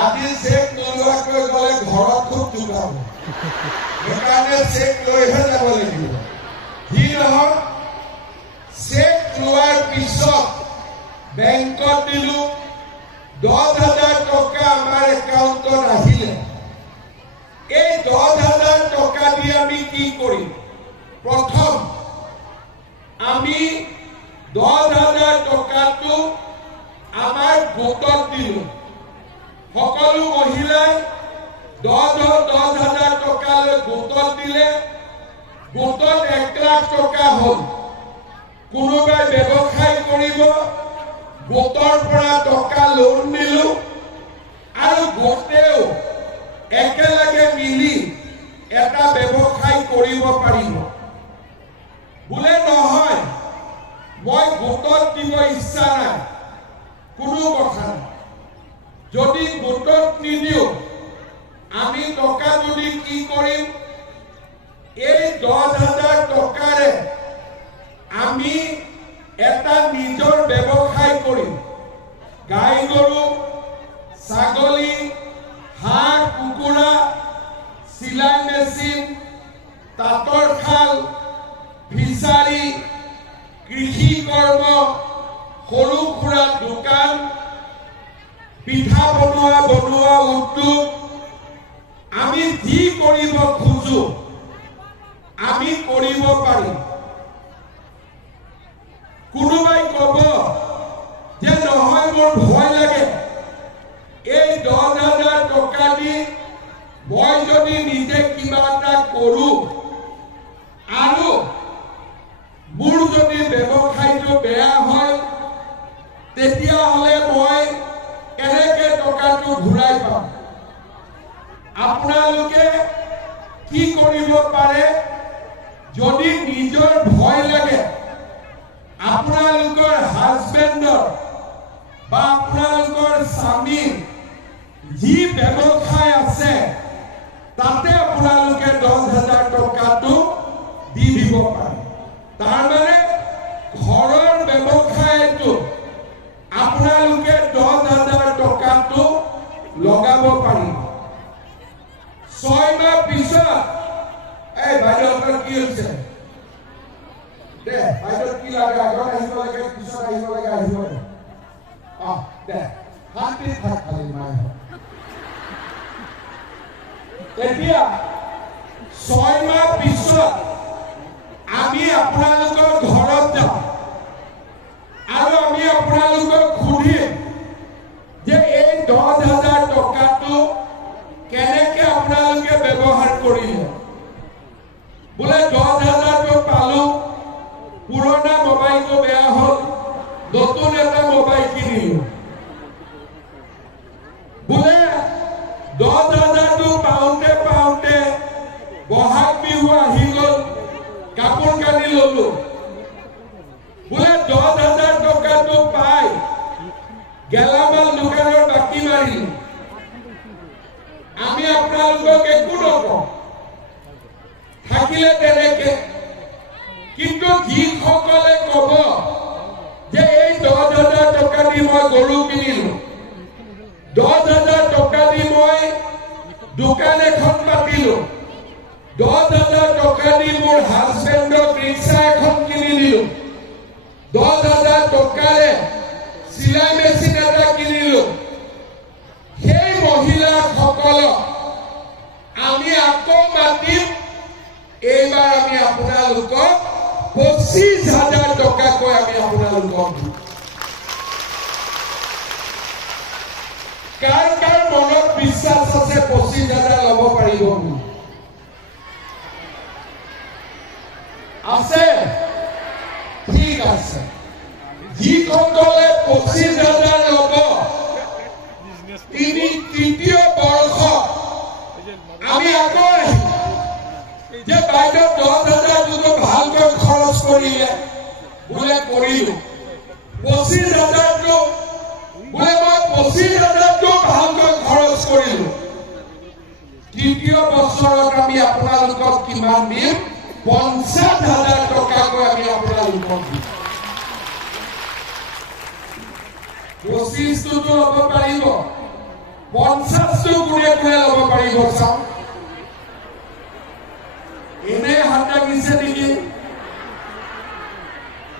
আজি চেক নোলোৱাকৈ গ'লে ঘৰত খুব জোকাব। সেইকাৰণে চেক লৈহে যাব লাগিব। যি নহওক চেক লোৱাৰ পিছত বেংকত দিলো, 10,000 টকা আমাৰ একাউণ্টত আহিলে। এই 10,000 টকা দি আমি কি কৰিম? প্ৰথম আমি 10,000 টকাটো আমাৰ গোটত দিলো। সকলো মহিলাই 10,000 টকালৈ গোটত দিলে। গোটত 1 লাখ টকা হ'ল। কোনোবাই ব্যৱসায় কৰিব, গোটৰ পৰা টকা লোন দিলো আৰু গোটেও একেলগে মিলি এটা ব্যৱসায় কৰিব পাৰিব। বোলে নহয় মই গোটত দিব ইচ্ছা নাই, কোনো কথা নাই। যদি গোটত নিদিও আমি টকা যদি কি কৰিম? এই 10,000 টকাৰে আমি এটা নিজৰ ব্যৱসায় কৰিম। গাই গৰু, ছাগলী, হাঁহ কুকুৰা, চিলাই মেচিন, তাঁতৰ শাল, ফিচাৰী, কৃষি কৰ্ম, সৰু সুৰা দোকান, পিঠা বনোৱা উদ্যোগ, আমি যি কৰিব খোজো আমি কৰিব পাৰিম। কোনোবাই ক'ব যে নহয় মোৰ ভয় লাগে, এই 10,000 টকা দি মই যদি নিজে কিবা এটা কৰো আৰু মোৰ যদি ব্যৱসায়টো বেয়া হয় তেতিয়াহ'লে মই কেনেকে টকাটো ঘূৰাই পাম? আপোনালোকে কি কৰিব পাৰে? যদি নিজৰ ভয় লাগে, আপোনালোকৰ হাজবেণ্ডৰ বা আপোনালোকৰ স্বামীৰ যি ব্যৱসায় আছে তাতে আপোনালোকে 10,000 টকাটো দি দিব পাৰে। তাৰমানে ঘৰৰ ব্যৱসায়টো আপোনালোকে 10,000 টকাটো লগাব পাৰিব। 6 মাহ পিছত এই বাইদেউহঁতৰ কি হৈছে? দে বাইদেউ কি লাগে? আগত আহিব লাগে, পিছত আহিব লাগে, আহিব লাগে। দে শান্তি থাক খালি মায়ে। এতিয়া 6 মাহ পিছত আমি আপোনালোকৰ ঘৰত যাম আৰু আমি আপোনালোকক সুধিম যে এই 10,000 টকাটো কেনেকে আপোনালোকে ব্যৱহাৰ কৰিলে। বোলে 10,000টো পালো, পুৰণা মোবাইলটো বেয়া হ'ল, নতুন এটা মোবাইল কিনিলো। বোলে 10,000টো পাওঁতে পাওঁতে বহাগ বিহু আহি গ'ল, কাপোৰ কানি ললো। বোলে 10,000 টকাটো পাই গেলামাল দোকানৰ বাকী মাৰিলো। আমি আপোনালোকক একো নকওঁ, থাকিলে তেনেকে। কিন্তু যিসকলে ক'ব যে এই 10,000 টকা দি মই গৰু কিনিলো, 10,000 টকা দি মই দোকান এখন পাতিলো, 10,000 টকা দি মোৰ হাজবেণ্ডক ৰিক্সা এখন কিনি দিলো, 10,000 টকাৰে চিলাই মেচিন এটা কিনিলো, সেই মহিলাসকলক আমি আকৌ মাতিম। এইবাৰ আমি আপোনালোকক 25,000 টকাকৈ আমি আপোনালোকক দিম। কাৰ কাৰ মনত বিশ্বাস আছে 25,000 ল'ব পাৰিব? আছে? ঠিক আছে। যিসকলে 25,000 ল'ব, তৃতীয় বৰ্ষ আমি আকৌ আহিম যে বাইদেউ 10,000টো ভালকৈ খৰচ কৰিলে। বোলে কৰিলো। 25,000টো বোলে মই 25,000টো ভালকৈ খৰচ কৰিলো। তৃতীয় বছৰত আমি আপোনালোকক কিমান দিম? 50,000 টকাকৈ আমি আপোনালোকক দিম। 25টো ল'ব পাৰিব, 50টো কোনে কোনে ল'ব পাৰিব চাওঁ এনে হাত লাগিছে নেকি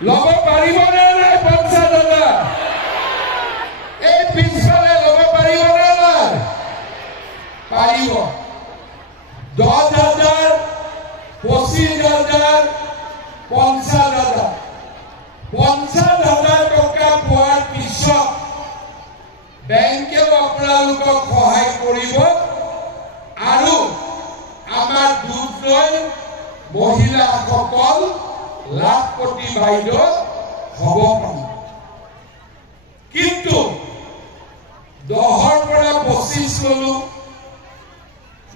ল'ব পাৰিবনে নাই 50,000 এই পিছফালে ল'ব পাৰিবনে নাই পাৰিব 10,000 25,000 50,000 50,000 টকা পোৱাৰ পিছত বেংকেও আপোনালোকক সহায় কৰিব আৰু আমাৰ দুধনৈ মহিলাসকল লাখপতি বাইদেউ হ'ব পাৰিব কিন্তু 10ৰ পৰা 25 ললো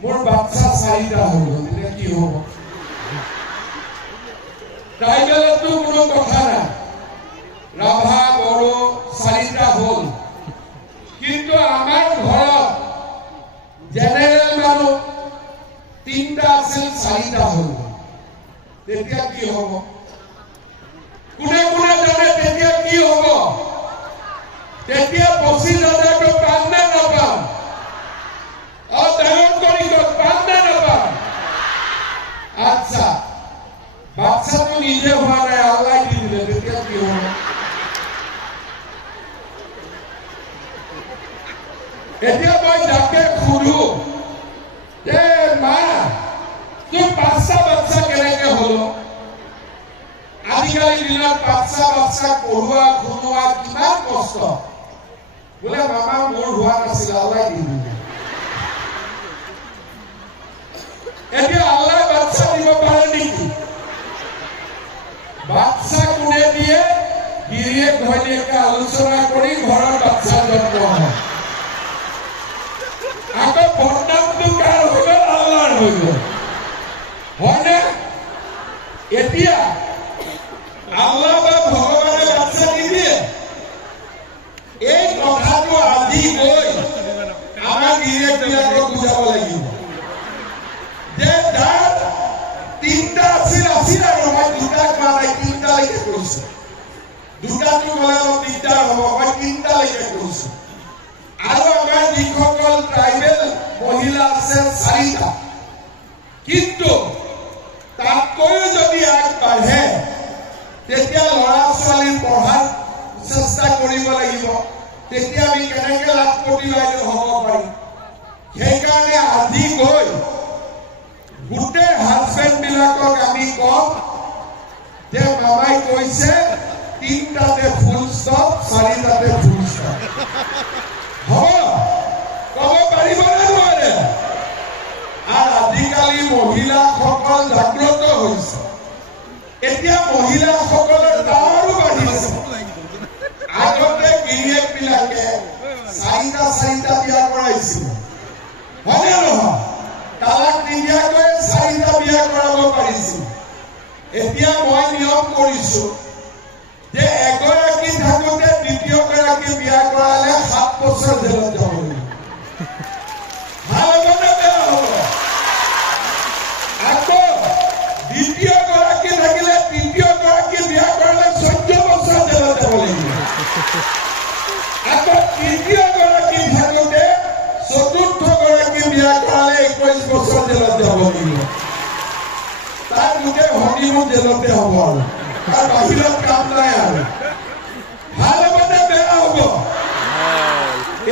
মোৰ বাচ্চা 4টা হৈ গ'ল এতিয়া কি হ'ব ট্ৰাইবেলতো কোনো কথা নাই ৰাভা বড়ো 4টা হ'ল কিন্তু আমাৰ ঘৰত জেনেৰেল মানুহ 3টা আছিল 4টা হ'ল তেতিয়া কি হ'ব কোনে কোনে জানে তেতিয়া কি হ'ব তেতিয়া 25,000 পাম নে নাপাম ডাঙৰ কৰি পাম নে নাপাম আচ্ছা বাচ্চাটো নিজে হোৱা নাই আল্লাই দি দিলে তেতিয়া কি হ'ব এতিয়া মই যাকে সুধো যে মা তোৰ 5টা বাচ্চা কেনেকে হলো আজিকালি দিনত 5টা বাচ্চা পঢ়োৱা খুনোৱা কিমান কষ্ট বোলে মামা মোৰ হোৱা নাছিল আল্লাই দি দিলে এতিয়া আল্লাই বাচ্চা দিব পাৰে নেকি বাচ্চা কোনে দিয়ে গিৰিয়েক ঘৈণীয়েকে আলোচনা কৰি ঘৰৰ বাচ্চা জন্ম হয় আকৌ বদনামটো কাৰ হৈ গ'ল আল্লাহৰ হৈ গ'ল হয়নে এতিয়া আল্লাহ বা ভগৱানে বাচ্চা নিদিয়ে এই কথাটো আজি গৈ আমাৰ গিৰিয়েকবিলাকক বুজাব লাগিব যে যাৰ 3টা আছিল আৰু মই 2টা কোৱা নাই 3টালৈকে কৈছো 2টাটো গ'লে অলপ দিগদাৰ হ'ব মই 3টালৈকে কৈছো আৰু আমাৰ যিসকল ট্ৰাইবেল মহিলা আছে 4টা কিন্তু তাতকৈও যদি আগবাঢ়ে তেতিয়া ল'ৰা ছোৱালী পঢ়াৰ চেষ্টা কৰিব লাগিব তেতিয়া আমি কেনেকে লাখপতি বাইদেউ হ'ব পাৰিম সেইকাৰণে আজি গৈ গোটেই হাজবেণ্ড বিলাকক আমি কম যে মামাই কৈছে 3টাতে ফুল ষ্টপ 4টাতে ফুল ষ্টপ হ'ব ক'ব পাৰিবনে নোৱাৰে আৰু আজিকালি মহিলাসকল জাগ্ৰত হৈছে এতিয়া মহিলাসকলৰ দামৰো বাঢ়িছে আগতে গিৰিয়েকবিলাকে 4টা বিয়া কৰাইছিল হয়নে নহয় তালাক নিদিয়াকৈ 4টা বিয়া কৰাব পাৰিছিল এতিয়া মই নিয়ম কৰিছো যে এগৰাকী থাকোঁতে দ্বিতীয়গৰাকী বিয়া কৰালে 7 বছৰ জেলত যাব লাগিব ভাল হ'ব নে বেয়া হ'ব আকৌ দ্বিতীয়গৰাকী থাকিলে তৃতীয়গৰাকী বিয়া কৰালে 14 বছৰ জেলত যাব লাগিব আকৌ তৃতীয়গৰাকী থাকোঁতে চতুৰ্থগৰাকী বিয়া কৰালে 21 বছৰ জেলত যাব লাগিব তাৰ গোটেই হনিমুন জেলতে হ'ব আৰু তাৰ বাহিৰত কাম নাই আৰু ভাল হ'ব নে বেয়া হ'ব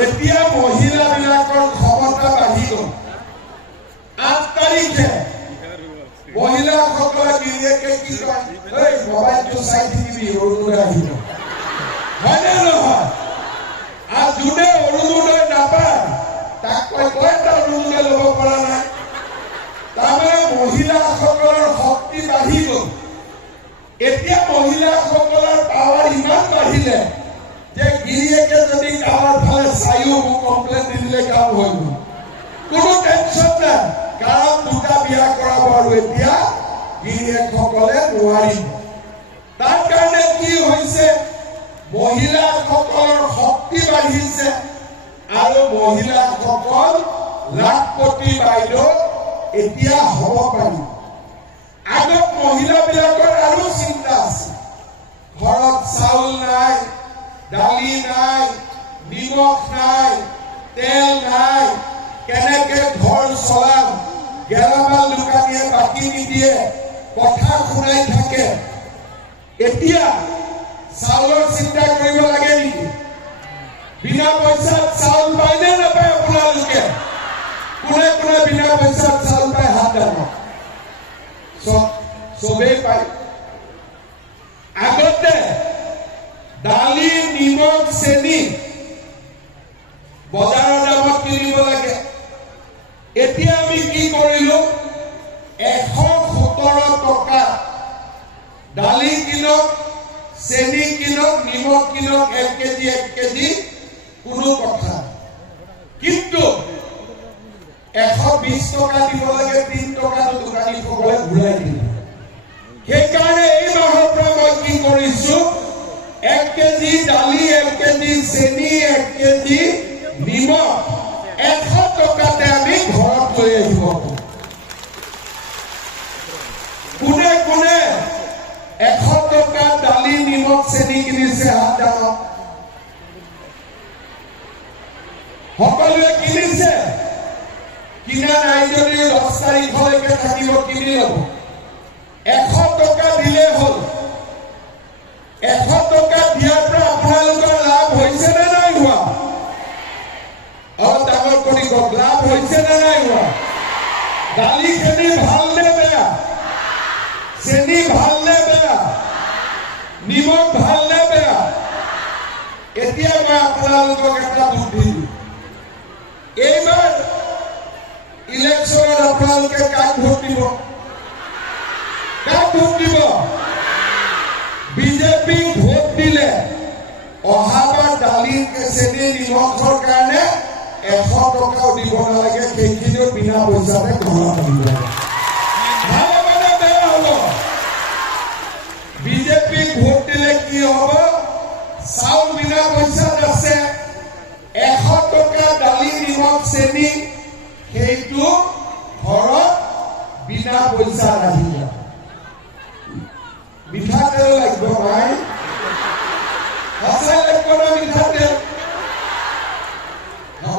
এতিয়া মহিলাবিলাকৰ ক্ষমতা বাঢ়ি গ'ল 8 তাৰিখে মহিলাসকলে গিৰিয়েকে কি কয় এই মোবাইলটো চাই থাকিবি অৰুণোদয় আহিব হয়নে নহয় আৰু যোনে অৰুণোদয় নাপায় তাক কয়টা অৰুণোদয় ল'ব পৰা নাই তাৰমানে মহিলাসকলৰ শক্তি বাঢ়ি গ'ল এতিয়া মহিলাসকলৰ পাৱাৰ ইমান বাঢ়িলে যে গিৰিয়েকে যদি কামৰ ফালে চাইও মোক কমপ্লেইন দি দিলে কাম হৈ গ'ল কোনো টেনশ্যন নাই কাৰণ 2টা বিয়া কৰাব আৰু এতিয়া গিৰিয়েকসকলে নোৱাৰিব তাৰ কাৰণে কি হৈছে মহিলাসকলৰ শক্তি বাঢ়িছে আৰু মহিলাসকল লাখপতি বাইদেউ এতিয়া হ'ব পাৰিব আগত মহিলাবিলাকৰ আৰু চিন্তা আছে ঘৰত চাউল নাই দালি নাই নিমখ নাই তেল নাই বাকি নিদিয়ে কথা শুনাই থাকে এতিয়া চাউলৰ চিন্তা কৰিব লাগে নেকি বিনা পইচাত চাউল পায় নে নাপায় আপোনালোকে কোনে কোনে বিনা পইচাত চাউল পায় হাত দাঙক চবেই পায় আগতে দালি নিমখ চেনি বজাৰৰ দামত কিনিব লাগে এতিয়া আমি কি কৰিলো 117 টকা দালি কিনক চেনি কিনক নিমখ কিনক 1 কেজি কোনো কথা কিন্তু 120 টকা দিব লাগে 3 টকাটো দোকানীসকলে ঘূৰাই দিলে সেইকাৰণে এই মাহৰ পৰা মই কি কৰিছো 1 কেজি দালি 1 কেজি চেনি 1 কেজি নিমখ 100 টকাতে আমি ঘৰত লৈ আহিব কোনে কোনে 100 টকা দালি নিমখ চেনি কিনিছে হাত দাঙক সকলোৱে কিনিছে কিনা নাই যদি 10 তাৰিখলৈকে থাকিব কিনি ল'ব 100 টকা দিলে হ'ল 100 টকা দিয়াৰ পৰা আপোনালোকৰ লাভ হৈছে নে নাই হোৱা ডাঙৰ কৰি কওক লাভ হৈছে নে নাই হোৱা দালি চেনি ভাল নে বেয়া চেনি ভাল নে বেয়া নিমখ ভাল নে বেয়া এতিয়া মই আপোনালোকক এটা বুদ্ধি এইবাৰ ইলেকশ্যনত আপোনালোকে কাক ভোট দিব বিজেপি ভোট দিলে অহাবাৰ দালি চেনি নিমখৰ কাৰণে 100 টকাও দিব নালাগে সেইখিনিও বিনা পইচাতে ঘৰত আনিব ভাল মানে বেয়া হ'ব বিজেপি ভোট দিলে কি হ'ব চাউল বিনা পইচাত আছে 100 টকা দালি নিমখ চেনি সেইটো ঘৰত বিনা পইচা আহিব মিঠাতেল লাগিব মাই সঁচাই লাগিব না মিঠাতেল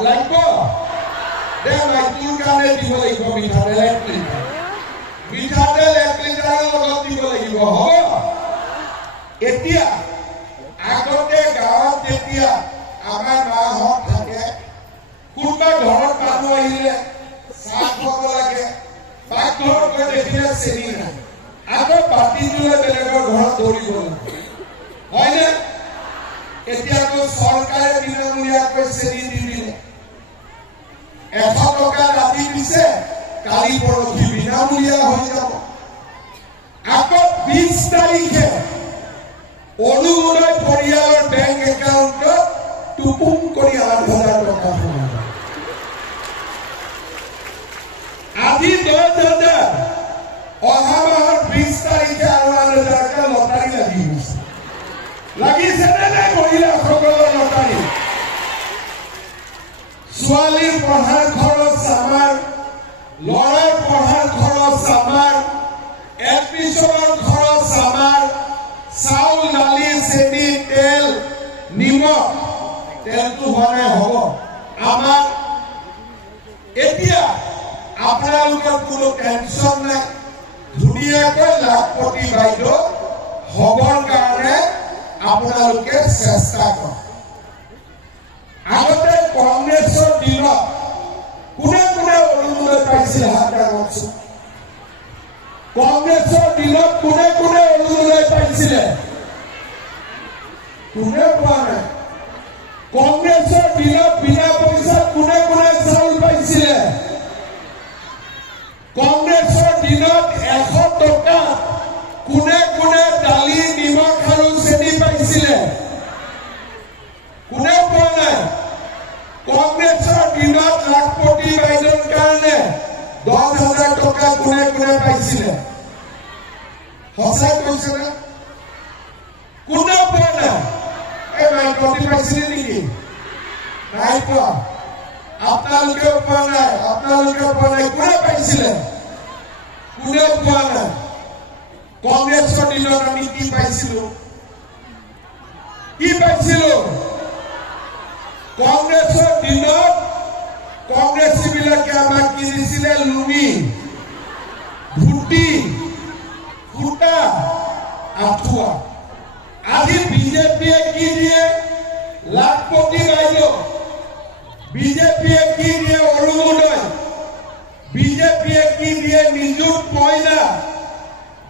লাগিব দে মাইটোৰ কাৰণে দিব লাগিব মিঠাতেল 1 লিটাৰ মিঠাতেল 1 লিটাৰৰ লগত দিব লাগিব হ'ব এতিয়া আগতে গাঁৱত যেতিয়া আমাৰ মাহঁত থাকে কোনোবা ঘৰত মানুহ আহিলে চাহ খুৱাব লাগে পাকঘৰত গৈ দেখিলে চেনি নাই আগৰ বাতি তুলে বেলেগৰ ঘৰত দৌৰিব লাগে হয়নে এতিয়াতো চৰকাৰে বিনামূলীয়াকৈ চেনি দি দিলে 100 টকা ৰাতি দিছে কালি পৰহি বিনামূলীয়া হৈ যাব আকৌ 20 তাৰিখে অৰুণোদয় পৰিয়ালৰ বেংক একাউণ্টত টুপুং কৰি 8,000 টকা সোমাব আজি 10,000 অহা মাহৰ 20 তাৰিখে আৰু 8,000 টকা লটাৰী লাগি গৈছে লাগিছে নে নাই মহিলাসকলৰ লটাৰী ছোৱালীৰ পঢ়াৰ খৰচ আমাৰ ল'ৰাৰ পঢ়াৰ খৰচ আমাৰ এডমিশ্যনৰ খৰচ আমাৰ চাউল দালি চেনি তেল নিমখ তেলটো হোৱা নাই হ'ব আমাৰ এতিয়া আপোনালোকৰ কোনো টেনশ্যন নাই ধুনীয়াকৈ লাখপতি বাইদেউ হ'বৰ কাৰণে আপোনালোকে চেষ্টা কৰক আগতে কংগ্ৰেছৰ দিনত কোনে কোনে অৰুণোদয় পাইছিল হাত দাঙকচোন কংগ্ৰেছৰ দিনত কোনে কোনে অৰুণোদয় পাইছিলে কোনে পোৱা নাই কংগ্ৰেছৰ দিনত বিনা পইচাত কোনে কোনে চাউল পাইছিলে কংগ্ৰেছৰ দিনত 100 টকা কোনে কোনে দালি নিমখ আৰু চেনি পাইছিলে কোনে পোৱা নাই কংগ্ৰেছৰ দিনত লাখপতি বাইদেউৰ কাৰণে 10,000 টকা কোনে কোনে পাইছিলে সঁচাই কৈছে না কোনে পোৱা নাই এই লাখপতি পাইছিলে নেকি নাই পোৱা আপোনালোকে পোৱা নাই কোনে পাইছিলে কোনে পোৱা নাই কংগ্ৰেছৰ দিনত আমি কি পাইছিলো কংগ্ৰেছৰ দিনত কংগ্ৰেছীবিলাকে আমাক কি দিছিলে লুঙি ভোট খুঁটি খুঁটা আঁঠুৱা আজি বিজেপিয়ে কি দিয়ে লাখপতি বাইদেউ বিজেপিয়ে কি দিয়ে অৰুণোদয় বিজেপিয়ে কি দিয়ে নিযুত মহিলা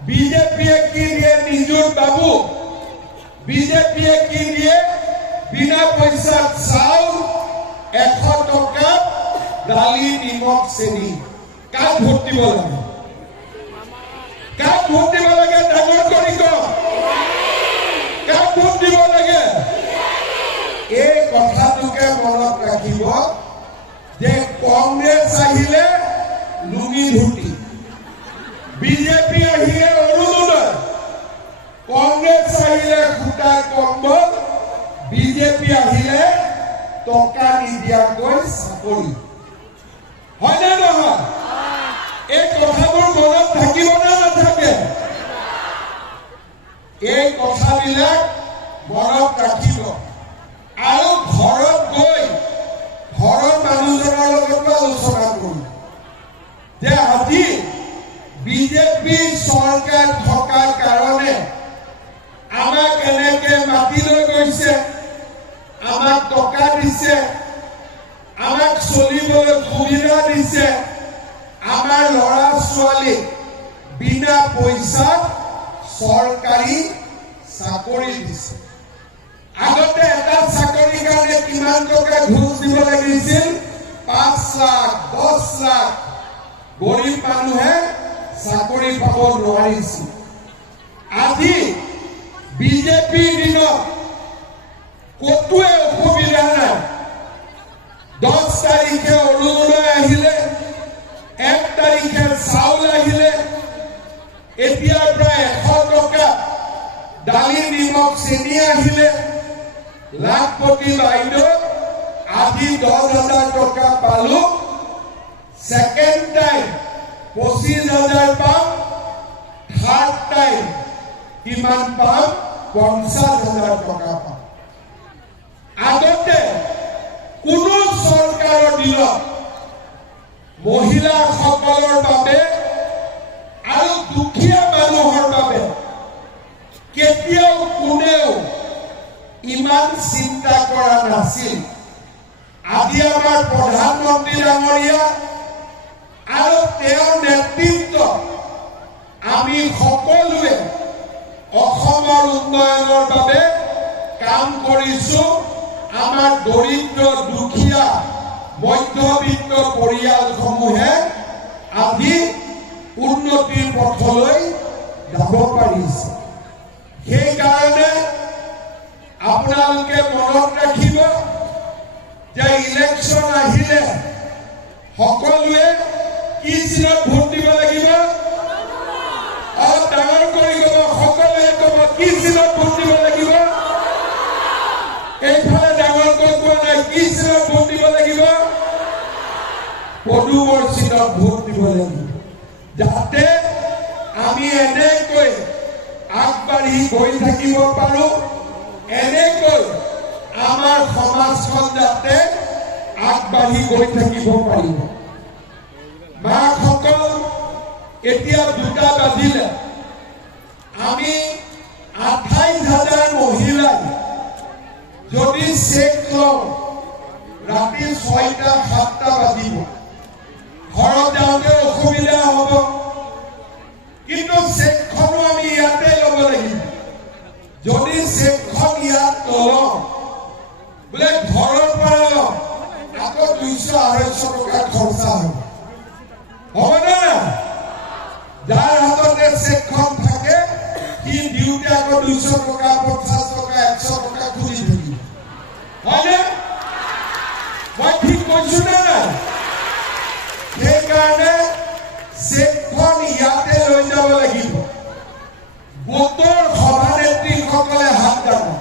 বিজেপিয়ে কি দিয়ে নিযুত বাবু বিজেপিয়ে কি দিয়ে বিনা পইচাত চাউল 100 টকা দালি নিমখ চেনি কাক ভোট দিব লাগে কাক ভোট দিব লাগে ডাঙৰ কৰি কওক কাক ভোট দিব লাগে এই কথাটোকে মনত ৰাখিব যে কংগ্ৰেছ আহিলে লুঙি ধুতি বিজেপি আহিলে অৰুণোদয় কংগ্ৰেছ আহিলে খুটা কম্বল বিজেপি আহিলে টকা নিদিয়াকৈ চাকৰি হয়নে নহয় এই কথাবোৰ মনত থাকিব নে নাথাকে এই কথাবিলাক মনত ৰাখিব আৰু ঘৰত গৈ ঘৰৰ মানুহজনৰ লগত আলোচনা কৰিম যে আজি বিজেপি চৰকাৰ থকাৰ কাৰণে আমাক এনেকে মাতি লৈ গৈছে আমাক টকা দিছে আমাক চলিবলৈ সুবিধা দিছে আমাৰ ল'ৰা ছোৱালী বিনা পইচাত চৰকাৰী চাকৰি দিছে আগতে এটা চাকৰিৰ কাৰণে কিমান টকা ঘুষ দিব লাগিছিল 5 লাখ 10 লাখ গৰীব মানুহে চাকৰি পাব নোৱাৰিছিল আজি বিজেপিৰ দিনত কতোৱে অসুবিধা নাই 10 তাৰিখে অৰুণোদয় আহিলে 1 তাৰিখে চাউল আহিলে এতিয়াৰ প্ৰায় 100 টকা দালি নিমখ চেনি আহিলে লাখপতি বাইদেউ আজি 10,000 টকা পালো সেকেন্ড টাইম 25,000 পাম থার্ড টাইম কিমান পাম 50,000 টকা পাম আগতে কোনো চৰকাৰৰ দিনত মহিলাসকলৰ বাবে আৰু দুখীয়া মানুহৰ বাবে কেতিয়াও কোনেও ইমান চিন্তা কৰা নাছিল আজি আমাৰ প্ৰধানমন্ত্ৰী ডাঙৰীয়া আৰু তেওঁৰ নেতৃত্বত আমি সকলোৱে অসমৰ উন্নয়নৰ বাবে কাম কৰিছো আমাৰ দৰিদ্ৰ দুখীয়া মধ্যবিত্ত পৰিয়ালসমূহে আজি উন্নতিৰ পথলৈ যাব পাৰিছে সেইকাৰণে আপোনালোকে মনত ৰাখিব যে ইলেকশ্যন আহিলে সকলোৱে কি চিনত ভোট দিব লাগিব আৰু ডাঙৰ কৰি ক'ব সকলোৱে ক'ব কি চিনত ভোট দিব লাগিব এইফালে ডাঙৰ কৈ কোৱা নাই কি চিনত ভোট দিব লাগিব পদুমৰ চিনত ভোট দিব লাগিব যাতে আমি এনেকৈ আগবাঢ়ি গৈ থাকিব পাৰো এনেকৈ আমাৰ সমাজখন যাতে আগবাঢ়ি গৈ থাকিব পাৰিব মাসকল এতিয়া 2টা বাজিলে আমি 28,000 মহিলাই যদি চেক লওঁ ৰাতি 6টা 7টা বাজিব ঘৰত যাওঁতে অসুবিধা হ'ব কিন্তু চেকখনো আমি ইয়াতে ল'ব লাগিব যদি চেকখন ইয়াত নলওঁ বোলে ঘৰৰ পৰা লওঁ আকৌ 200-250 টকা খৰচা হ'ব হ'বনে না যাৰ হাততে চেকখন থাকে সি দিওঁতে আকৌ 200 টকা 50 টকা 100 টকা খুজি থাকিব হয়নে মই ঠিক কৈছো নে নাই সেইকাৰণে চেকখন ইয়াতে লৈ যাব লাগিব গোটৰ সভানেত্ৰীসকলে হাত দাঙক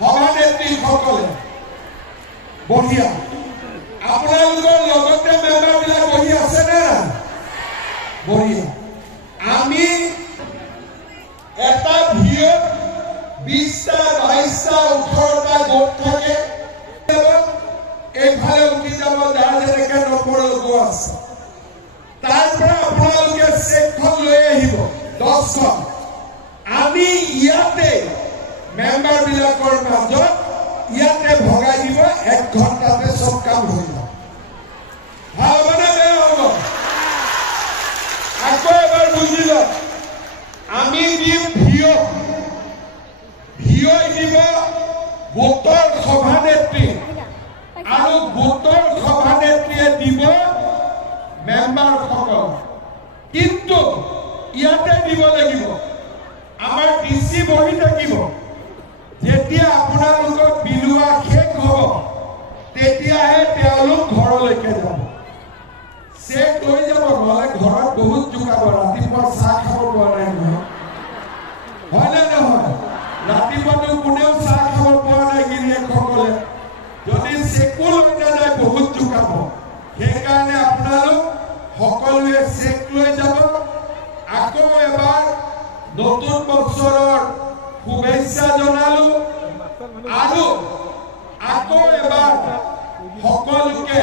সভানেত্ৰীসকলে বঢ়িয়া আপোনালোকৰ লগতে মেম্বাৰবিলাক বহি আছে নে বঢ়িয়া আমি এটা ভিঅ'ত 20টা 22টা 18টা গোট থাকে এইফালে উঠি যাব যাৰ যেনেকে নপৰ লোক আছে তাৰ পৰা চেকখন লৈ আহিব 10খন আমি ইয়াতে মেম্বাৰ বিলাকৰ মাজত ইয়াতে ভগাই দিব 1 ঘণ্টাতে সব কাম হৈ যাব ভাল মানে বেয়া হ'ব আকৌ এবাৰ বুজি লওক আমি দিম ভিঅ দিব গোটৰ সভানেত্ৰী আৰু গোটৰ সভানেত্ৰীয়ে দিব মেম্বাৰসকল কিন্তু ইয়াতে দিব লাগিব আমাৰ ডিসি বহি থাকিব যেতিয়া আপোনালোকক বিলুৱা শেষ হ'ব তেতিয়াহে তেওঁলোক ঘৰলৈকে যাব চেক লৈ যাব নহ'লে ঘৰত বহুত জোকাব ৰাতিপুৱা চাহ খাব পোৱা নাই নহয় হয়নে নহয় ৰাতিপুৱাটো কোনেও চাহ খাব পোৱা নাই গিৰিয়েকসকলে যদি চেকো লৈ নাযায় বহুত জোকাব সেইকাৰণে আপোনালোক সকলোৱে চেক লৈ যাব আকৌ এবাৰ নতুন বছৰৰ শুভেচ্ছা জনালো আৰু আকৌ এবাৰ সকলোকে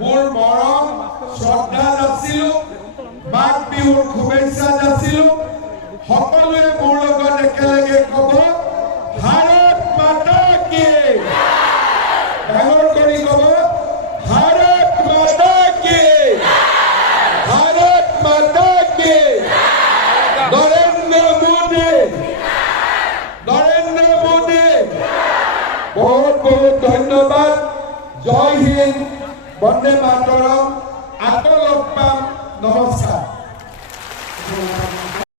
মোৰ মৰম শ্ৰদ্ধা যাচিলো মাঘ বিহুৰ শুভেচ্ছা যাচিলো সকলোৱে মোৰ লগত একেলগে ক'ব ভাৰত মাতা কি ডাঙৰ কৰি ক'ব ভাৰত মাতা কি ভাৰত মাতা কি নৰেন্দ্ৰ মোদী বহুত বহুত ধন্যবাদ জয় হিন্দ বন্দে মাতৰম আকৌ লগ পাম নমস্কাৰ